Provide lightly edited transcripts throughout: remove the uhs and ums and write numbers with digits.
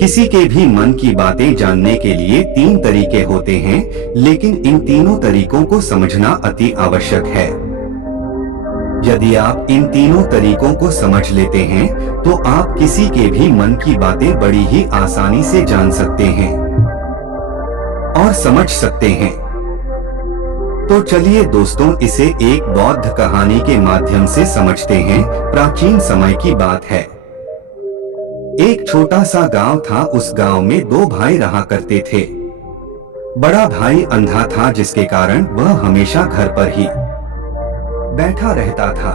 किसी के भी मन की बातें जानने के लिए तीन तरीके होते हैं, लेकिन इन तीनों तरीकों को समझना अति आवश्यक है। यदि आप इन तीनों तरीकों को समझ लेते हैं, तो आप किसी के भी मन की बातें बड़ी ही आसानी से जान सकते हैं और समझ सकते हैं। तो चलिए दोस्तों, इसे एक बौद्ध कहानी के माध्यम से समझते हैं। प्राचीन समय की बात है। एक छोटा सा गांव था। उस गांव में दो भाई रहा करते थे। बड़ा भाई अंधा था, जिसके कारण वह हमेशा घर पर ही बैठा रहता था,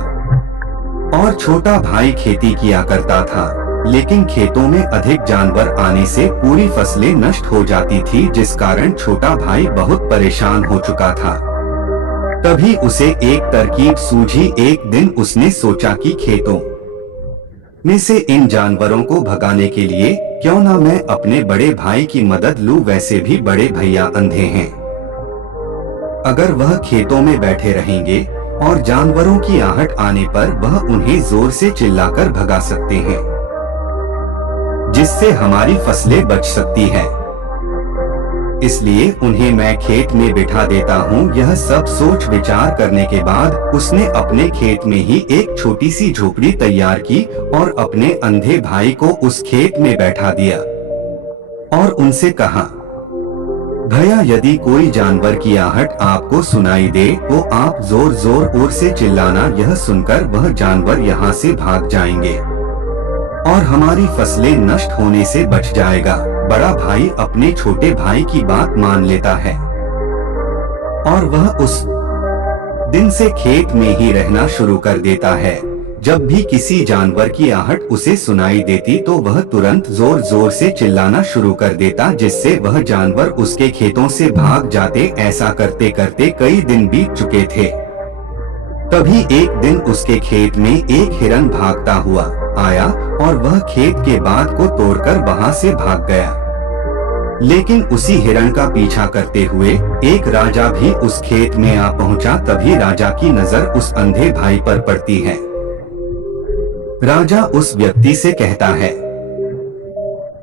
और छोटा भाई खेती किया करता था। लेकिन खेतों में अधिक जानवर आने से पूरी फसलें नष्ट हो जाती थी, जिस कारण छोटा भाई बहुत परेशान हो चुका था। तभी उसे एक तरकीब सूझी। एक दिन उसने सोचा कि खेतों में से इन जानवरों को भगाने के लिए क्यों ना मैं अपने बड़े भाई की मदद लूं। वैसे भी बड़े भैया अंधे हैं। अगर वह खेतों में बैठे रहेंगे और जानवरों की आहट आने पर वह उन्हें जोर से चिल्लाकर भगा सकते हैं, जिससे हमारी फसलें बच सकती है। इसलिए उन्हें मैं खेत में बिठा देता हूँ। यह सब सोच विचार करने के बाद उसने अपने खेत में ही एक छोटी सी झोपड़ी तैयार की और अपने अंधे भाई को उस खेत में बैठा दिया और उनसे कहा, भैया, यदि कोई जानवर की आहट आपको सुनाई दे तो आप जोर जोर से चिल्लाना। यह सुनकर वह जानवर यहाँ से भाग जाएंगे और हमारी फसलें नष्ट होने से बच जाएगा। बड़ा भाई अपने छोटे भाई की बात मान लेता है और वह उस दिन से खेत में ही रहना शुरू कर देता है। जब भी किसी जानवर की आहट उसे सुनाई देती तो वह तुरंत जोर जोर से चिल्लाना शुरू कर देता, जिससे वह जानवर उसके खेतों से भाग जाते। ऐसा करते करते कई दिन बीत चुके थे। तभी एक दिन उसके खेत में एक हिरन भागता हुआ आया और वह खेत के बांध को तोड़कर वहां से भाग गया। लेकिन उसी हिरन का पीछा करते हुए एक राजा भी उस खेत में आ पहुंचा। तभी राजा की नजर उस अंधे भाई पर पड़ती है। राजा उस व्यक्ति से कहता है,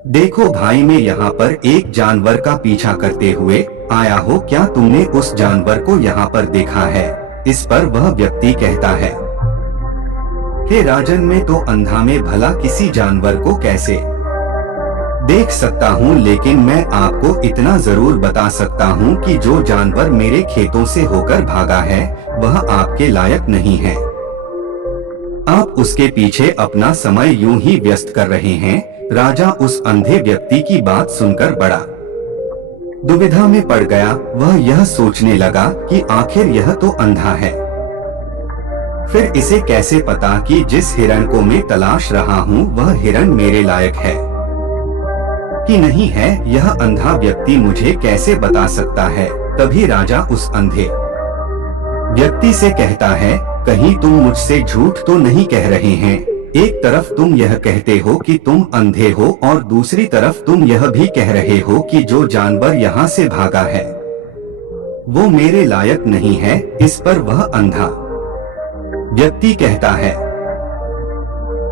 देखो भाई, मैं यहाँ पर एक जानवर का पीछा करते हुए आया हो। क्या तुमने उस जानवर को यहाँ पर देखा है? इस पर वह व्यक्ति कहता है, हे राजन, मैं तो अंधा में भला किसी जानवर को कैसे देख सकता हूँ, लेकिन मैं आपको इतना जरूर बता सकता हूँ कि जो जानवर मेरे खेतों से होकर भागा है वह आपके लायक नहीं है। आप उसके पीछे अपना समय यूं ही व्यस्त कर रहे हैं। राजा उस अंधे व्यक्ति की बात सुनकर बड़ा दुविधा में पड़ गया। वह यह सोचने लगा कि आखिर यह तो अंधा है, फिर इसे कैसे पता कि जिस हिरण को मैं तलाश रहा हूँ वह हिरण मेरे लायक है कि नहीं है। यह अंधा व्यक्ति मुझे कैसे बता सकता है? तभी राजा उस अंधे व्यक्ति से कहता है, कहीं तुम मुझसे झूठ तो नहीं कह रहे हैं? एक तरफ तुम यह कहते हो कि तुम अंधे हो और दूसरी तरफ तुम यह भी कह रहे हो कि जो जानवर यहाँ से भागा है वो मेरे लायक नहीं है। इस पर वह अंधा व्यक्ति कहता है,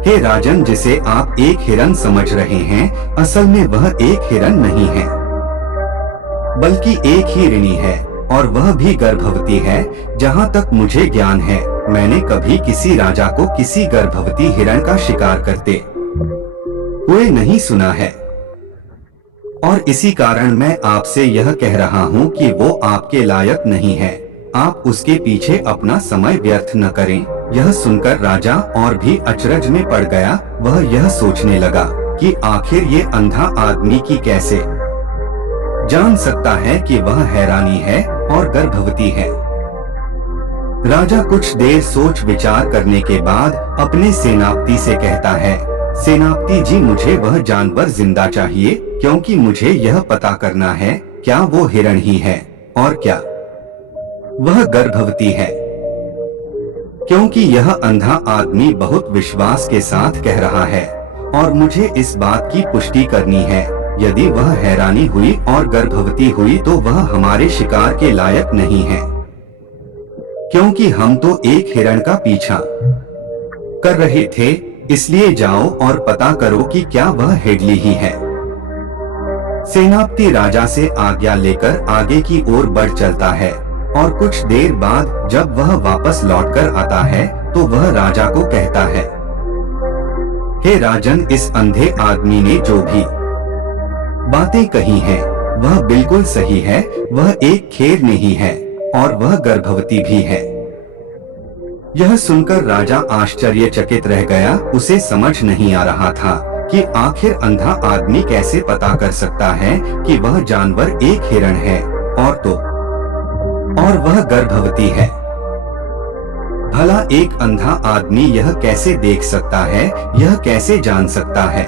हे राजन, जिसे आप एक हिरन समझ रहे हैं, असल में वह एक हिरन नहीं है, बल्कि एक ही हिरनी है, और वह भी गर्भवती है। जहाँ तक मुझे ज्ञान है, मैंने कभी किसी राजा को किसी गर्भवती हिरण का शिकार करते हुए नहीं सुना है, और इसी कारण मैं आपसे यह कह रहा हूँ कि वो आपके लायक नहीं है। आप उसके पीछे अपना समय व्यर्थ न करें। यह सुनकर राजा और भी अचरज में पड़ गया। वह यह सोचने लगा कि आखिर ये अंधा आदमी की कैसे जान सकता है कि वह हैरानी है और गर्भवती है। राजा कुछ देर सोच विचार करने के बाद अपने सेनापति से कहता है, सेनापति जी, मुझे वह जानवर जिंदा चाहिए, क्योंकि मुझे यह पता करना है क्या वो हिरण ही है और क्या वह गर्भवती है, क्योंकि यह अंधा आदमी बहुत विश्वास के साथ कह रहा है और मुझे इस बात की पुष्टि करनी है। यदि वह हैरानी हुई और गर्भवती हुई तो वह हमारे शिकार के लायक नहीं है, क्योंकि हम तो एक हिरण का पीछा कर रहे थे। इसलिए जाओ और पता करो कि क्या वह हेडली ही है सेनापति राजा से आज्ञा लेकर आगे की ओर बढ़ चलता है और कुछ देर बाद जब वह वापस लौटकर आता है तो वह राजा को कहता है, हे राजन, इस अंधे आदमी ने जो भी बातें कही हैं, वह बिल्कुल सही है। वह एक खेर नहीं है और वह गर्भवती भी है। यह सुनकर राजा आश्चर्यचकित रह गया। उसे समझ नहीं आ रहा था कि आखिर अंधा आदमी कैसे पता कर सकता है कि वह जानवर एक हिरण है और वह गर्भवती है। भला एक अंधा आदमी यह कैसे देख सकता है, यह कैसे जान सकता है?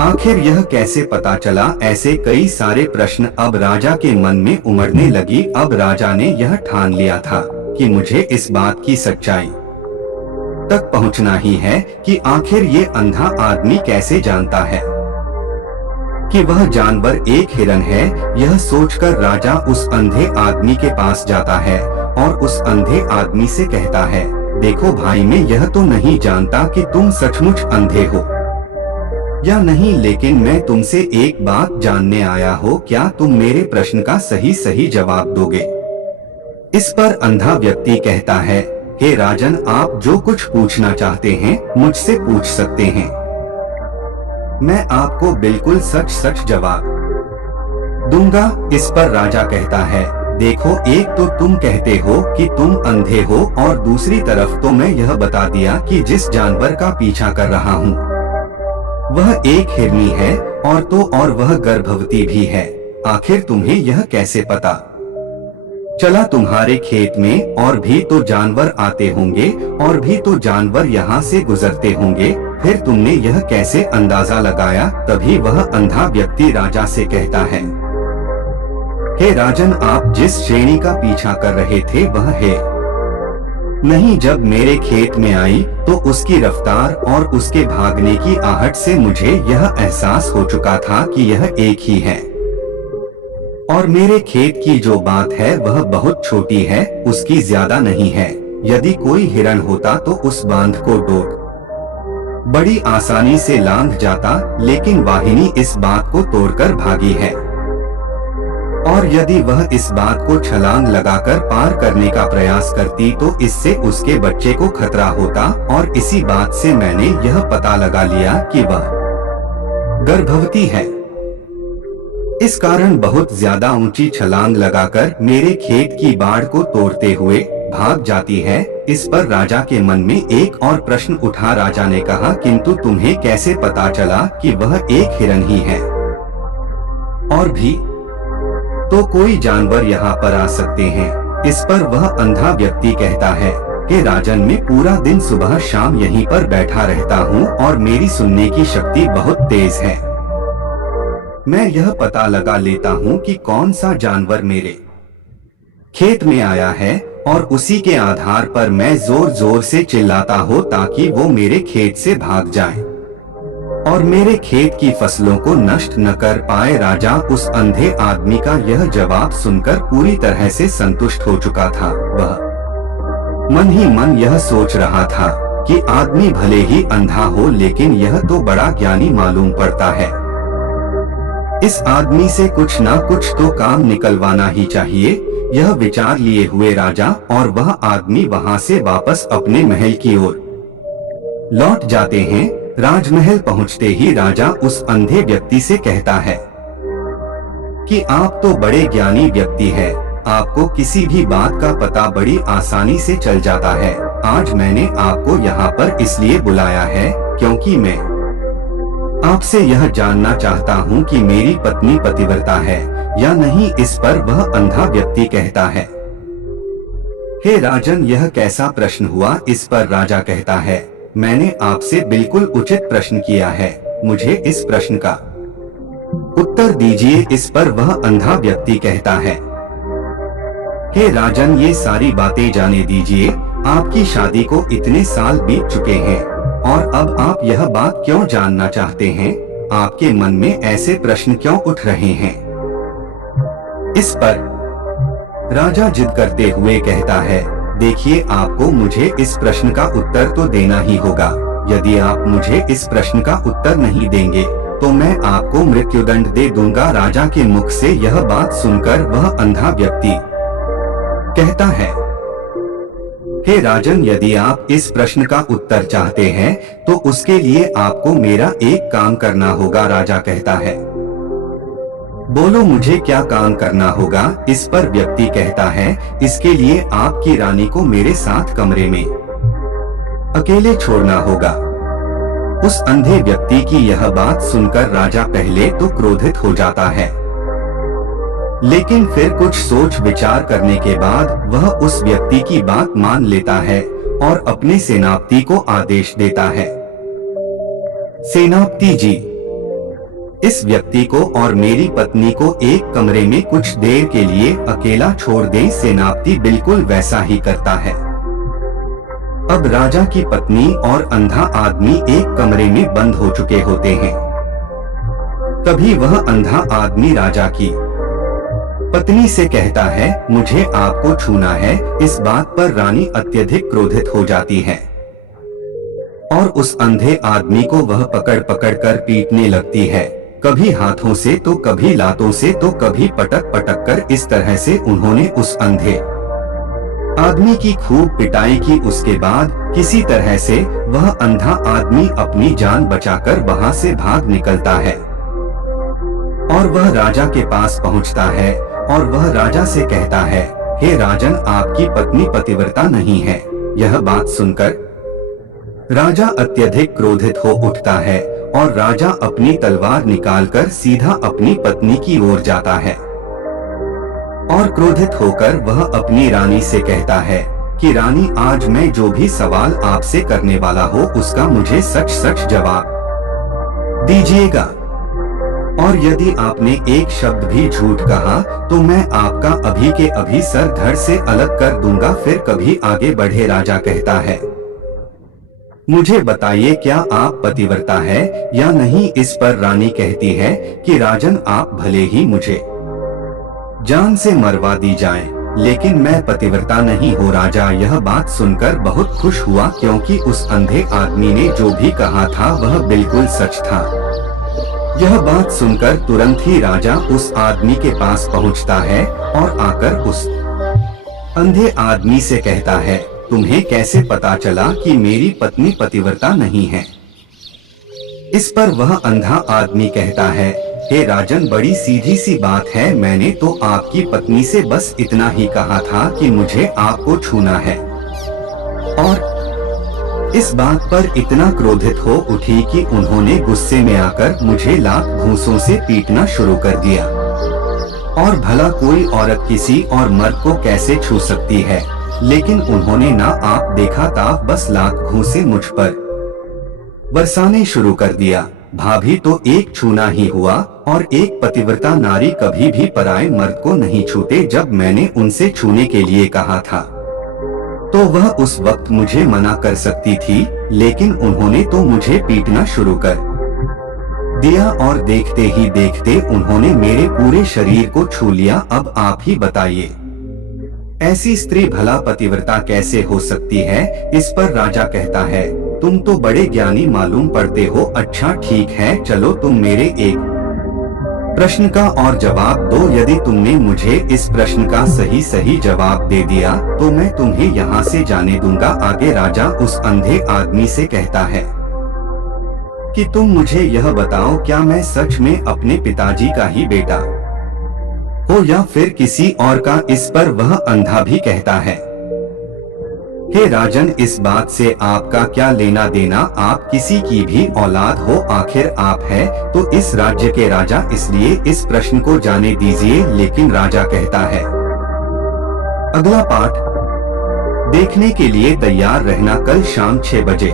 आखिर यह कैसे पता चला? ऐसे कई सारे प्रश्न अब राजा के मन में उमड़ने लगी। अब राजा ने यह ठान लिया था कि मुझे इस बात की सच्चाई तक पहुंचना ही है कि आखिर ये अंधा आदमी कैसे जानता है कि वह जानवर एक हिरण है। यह सोचकर राजा उस अंधे आदमी के पास जाता है और उस अंधे आदमी से कहता है, देखो भाई, मैं यह तो नहीं जानता कि तुम सचमुच अंधे हो या नहीं, लेकिन मैं तुमसे एक बात जानने आया हो। क्या तुम मेरे प्रश्न का सही सही जवाब दोगे? इस पर अंधा व्यक्ति कहता है, हे राजन, आप जो कुछ पूछना चाहते हैं मुझसे पूछ सकते हैं। मैं आपको बिल्कुल सच सच जवाब दूंगा। इस पर राजा कहता है, देखो, एक तो तुम कहते हो कि तुम अंधे हो और दूसरी तरफ तो मैं यह बता दिया कि जिस जानवर का पीछा कर रहा हूँ वह एक हिरनी है और वह गर्भवती भी है। आखिर तुम्हें यह कैसे पता चला? तुम्हारे खेत में और भी तो जानवर आते होंगे और भी तो जानवर यहाँ से गुजरते होंगे, फिर तुमने यह कैसे अंदाजा लगाया? तभी वह अंधा व्यक्ति राजा से कहता है, हे राजन, आप जिस श्रेणी का पीछा कर रहे थे वह है नहीं। जब मेरे खेत में आई तो उसकी रफ्तार और उसके भागने की आहट से मुझे यह एहसास हो चुका था कि यह एक ही है और मेरे खेत की जो बात है वह बहुत छोटी है, उसकी ज्यादा नहीं है। यदि कोई हिरण होता तो उस बांध को डोर बड़ी आसानी से लांघ जाता, लेकिन वाहिनी इस बात को तोड़कर भागी है और यदि वह इस बात को छलांग लगाकर पार करने का प्रयास करती तो इससे उसके बच्चे को खतरा होता और इसी बात से मैंने यह पता लगा लिया कि वह गर्भवती है। इस कारण बहुत ज्यादा ऊंची छलांग लगाकर मेरे खेत की बाड़ को तोड़ते हुए भाग जाती है। इस पर राजा के मन में एक और प्रश्न उठा। राजा ने कहा, किंतु तुम्हें कैसे पता चला कि वह एक हिरण ही है? और भी तो कोई जानवर यहाँ पर आ सकते हैं। इस पर वह अंधा व्यक्ति कहता है कि राजन, मैं पूरा दिन सुबह शाम यहीं पर बैठा रहता हूँ और मेरी सुनने की शक्ति बहुत तेज है। मैं यह पता लगा लेता हूँ कि कौन सा जानवर मेरे खेत में आया है और उसी के आधार पर मैं जोर जोर से चिल्लाता हूँ ताकि वो मेरे खेत से भाग जाए और मेरे खेत की फसलों को नष्ट न कर पाए। राजा उस अंधे आदमी का यह जवाब सुनकर पूरी तरह से संतुष्ट हो चुका था। वह मन ही मन यह सोच रहा था कि आदमी भले ही अंधा हो लेकिन यह तो बड़ा ज्ञानी मालूम पड़ता है। इस आदमी से कुछ ना कुछ तो काम निकलवाना ही चाहिए। यह विचार लिए हुए राजा और वह आदमी वहां से वापस अपने महल की ओर लौट जाते हैं। राजमहल पहुंचते ही राजा उस अंधे व्यक्ति से कहता है कि आप तो बड़े ज्ञानी व्यक्ति हैं, आपको किसी भी बात का पता बड़ी आसानी से चल जाता है। आज मैंने आपको यहाँ पर इसलिए बुलाया है क्योंकि मैं आपसे यह जानना चाहता हूँ कि मेरी पत्नी पतिव्रता है या नहीं। इस पर वह अंधा व्यक्ति कहता है, हे राजन, यह कैसा प्रश्न हुआ? इस पर राजा कहता है, मैंने आपसे बिल्कुल उचित प्रश्न किया है, मुझे इस प्रश्न का उत्तर दीजिए। इस पर वह अंधा व्यक्ति कहता है, हे राजन, ये सारी बातें जाने दीजिए। आपकी शादी को इतने साल बीत चुके हैं और अब आप यह बात क्यों जानना चाहते हैं? आपके मन में ऐसे प्रश्न क्यों उठ रहे हैं? इस पर राजा जिद करते हुए कहता है, देखिए, आपको मुझे इस प्रश्न का उत्तर तो देना ही होगा। यदि आप मुझे इस प्रश्न का उत्तर नहीं देंगे तो मैं आपको मृत्युदंड दे दूंगा। राजा के मुख से यह बात सुनकर वह अंधा व्यक्ति कहता है, हे राजन, यदि आप इस प्रश्न का उत्तर चाहते हैं तो उसके लिए आपको मेरा एक काम करना होगा। राजा कहता है, बोलो मुझे क्या काम करना होगा। इस पर व्यक्ति कहता है, इसके लिए आपकी रानी को मेरे साथ कमरे में अकेले छोड़ना होगा। उस अंधे व्यक्ति की यह बात सुनकर राजा पहले तो क्रोधित हो जाता है, लेकिन फिर कुछ सोच विचार करने के बाद वह उस व्यक्ति की बात मान लेता है और अपने सेनापति को आदेश देता है, सेनापति जी, इस व्यक्ति को और मेरी पत्नी को एक कमरे में कुछ देर के लिए अकेला छोड़ दें। सेनापति बिल्कुल वैसा ही करता है। अब राजा की पत्नी और अंधा आदमी एक कमरे में बंद हो चुके होते हैं। तभी वह अंधा आदमी राजा की पत्नी से कहता है, मुझे आपको छूना है। इस बात पर रानी अत्यधिक क्रोधित हो जाती है और उस अंधे आदमी को वह पकड़ पकड़ कर पीटने लगती है, कभी हाथों से तो कभी लातों से तो कभी पटक पटक कर। इस तरह से उन्होंने उस अंधे आदमी की खूब पिटाई की। उसके बाद किसी तरह से वह अंधा आदमी अपनी जान बचाकर वहां से भाग निकलता है और वह राजा के पास पहुंचता है और वह राजा से कहता है, हे राजन, आपकी पत्नी पतिव्रता नहीं है। यह बात सुनकर राजा अत्यधिक क्रोधित हो उठता है और राजा अपनी तलवार निकालकर सीधा अपनी पत्नी की ओर जाता है और क्रोधित होकर वह अपनी रानी से कहता है कि रानी, आज मैं जो भी सवाल आपसे करने वाला हो उसका मुझे सच सच जवाब दीजिएगा, और यदि आपने एक शब्द भी झूठ कहा तो मैं आपका अभी के अभी सर धड़ से अलग कर दूंगा, फिर कभी आगे बढ़े। राजा कहता है, मुझे बताइए क्या आप पतिव्रता है या नहीं। इस पर रानी कहती है कि राजन, आप भले ही मुझे जान से मरवा दी जाए, लेकिन मैं पतिव्रता नहीं हूँ। राजा यह बात सुनकर बहुत खुश हुआ, क्योंकि उस अंधे आदमी ने जो भी कहा था वह बिल्कुल सच था। यह बात सुनकर तुरंत ही राजा उस आदमी के पास पहुँचता है और आकर उस अंधे आदमी से कहता है, तुम्हें कैसे पता चला कि मेरी पत्नी पतिव्रता नहीं है। इस पर वह अंधा आदमी कहता है, हे राजन, बड़ी सीधी सी बात है, मैंने तो आपकी पत्नी से बस इतना ही कहा था कि मुझे आपको छूना है, और इस बात पर इतना क्रोधित हो उठी कि उन्होंने गुस्से में आकर मुझे लात घूंसों से पीटना शुरू कर दिया। और भला कोई औरत किसी और मर्द को कैसे छू सकती है, लेकिन उन्होंने ना आप देखा था, बस लात घूंसे मुझ पर बरसाने शुरू कर दिया। भाभी तो एक छूना ही हुआ, और एक पतिव्रता नारी कभी भी पराये मर्द को नहीं छूते। जब मैंने उनसे छूने के लिए कहा था तो वह उस वक्त मुझे मना कर सकती थी, लेकिन उन्होंने तो मुझे पीटना शुरू कर दिया और देखते ही देखते उन्होंने मेरे पूरे शरीर को छू लिया। अब आप ही बताइए, ऐसी स्त्री भला पतिव्रता कैसे हो सकती है। इस पर राजा कहता है, तुम तो बड़े ज्ञानी मालूम पड़ते हो। अच्छा ठीक है, चलो तुम मेरे एक प्रश्न का और जवाब दो। यदि तुमने मुझे इस प्रश्न का सही सही जवाब दे दिया तो मैं तुम्हें यहाँ से जाने दूंगा। आगे राजा उस अंधे आदमी से कहता है कि तुम मुझे यह बताओ, क्या मैं सच में अपने पिताजी का ही बेटा हो या फिर किसी और का। इस पर वह अंधा भी कहता है, हे राजन, इस बात से आपका क्या लेना देना, आप किसी की भी औलाद हो, आखिर आप है तो इस राज्य के राजा, इसलिए इस प्रश्न को जाने दीजिए। लेकिन राजा कहता है, अगला पाठ देखने के लिए तैयार रहना कल शाम 6 बजे।